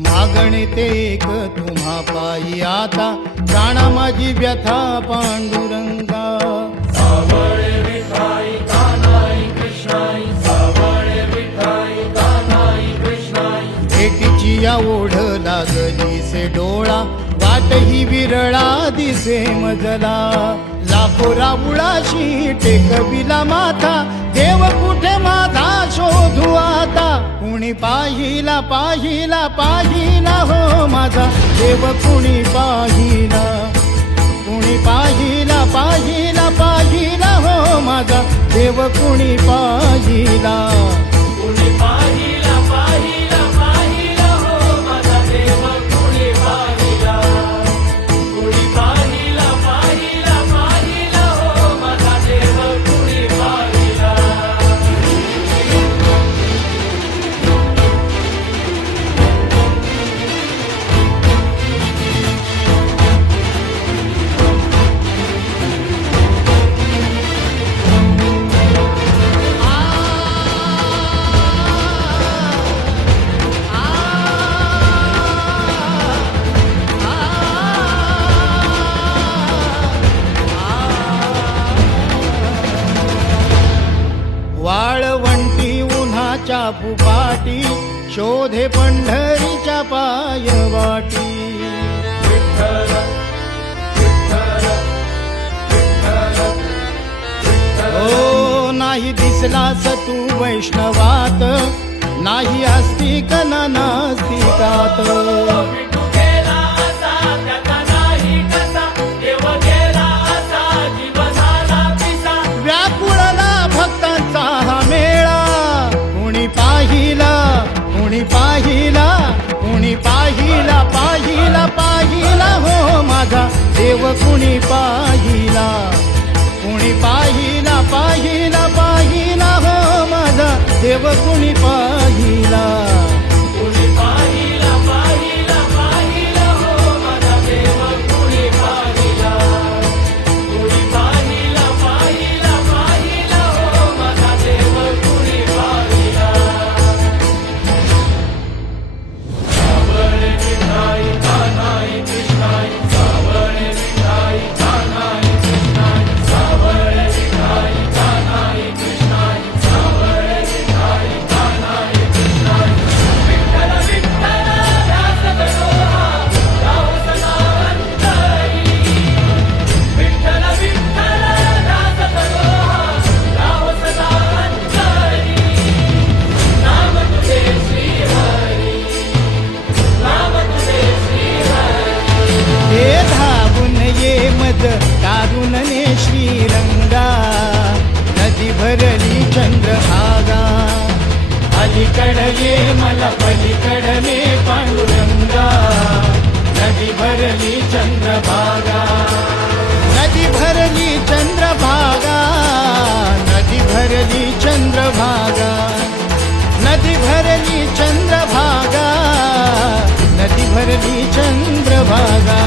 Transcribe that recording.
मागणे ते एक तुम्हा पायी आता, जाणा माझी व्यथा पांडुरंगा. सावळे विठाई कान्हाई कृष्णाई, सावळे विठाई कान्हाई कृष्णाई. भेटीची या ओढ लागली से डोळा, वाट ही विरळा दिसे मजला. लाखो राऊळाशी टेकविला माथा, देव कुठे माझा शोधू आता. कुणी पाहिला पाहिला पाहिला हो माझा देव, कुणी पाहिला. कुणी पाहिला पाहिला पाहिला हो माझा देव, कुणी पाहिला. कुणी पाहिला पाहिला पाहिला हो माझा देव, कुणी पाहिला. कुणी पाहिला पाहिला पाहिला हो माझा देव, कुणी पाहिला. वाळवंटी उन्हाच्या फुपाटी, शोधे पंढरीच्या पायवाटी. विठ्ठल विठ्ठल विठ्ठल विठ्ठल. ओ नाही दिसलास तू वैष्णवात, नाही आस्तिक ना नास्तिकात. विठू गेला असा त्याचा नाही कसा, देव गेला असा जीव झाला पिसा. व्याकुळला भक्तांचा हा मेळा, कुणी पाहिला कुणी पाहिला कुणी पाहिला पाहिला पाहिला हो माझा देव, कुणी पाहिला. कुणी पाहिला पाहिला पाहिला हो माझा देव, कुणी पाहिला. कुणी पाहिला पाहिला पाहिला हो माझा देव, कुणी पाहिला. कुणी पाहिला पाहिला पाहिला हो माझा देव, कुणी पाहिला. सावळे विठाई कान्हाई कृष्णाई, सावळे विठाई कान्हाई कृष्णाई, सावळे विठाई कान्हाई कृष्णाई, सावळे विठाई कान्हाई कृष्णाई. विठ्ठल विठ्ठल ध्यास गणोहा, राहो सदा अंतरी. विठ्ठल विठ्ठल ध्यास गणोहा, राहो सदा अंतरी. नाम तुझे श्री हरी, नाम तुझे श्री हरी. हे धावून ये मद कारुणने श्रीरंगा, नदी भरली चंद्रभागा. अलीकडे मला पलीकडे पांडुरंगा, नदी भरली चंद्रभागा. नदी भरली चंद्रभागा, नदी भरली चंद्रभागा. नदी भरली चंद्रभागा, नदी भरली चंद्रभागा.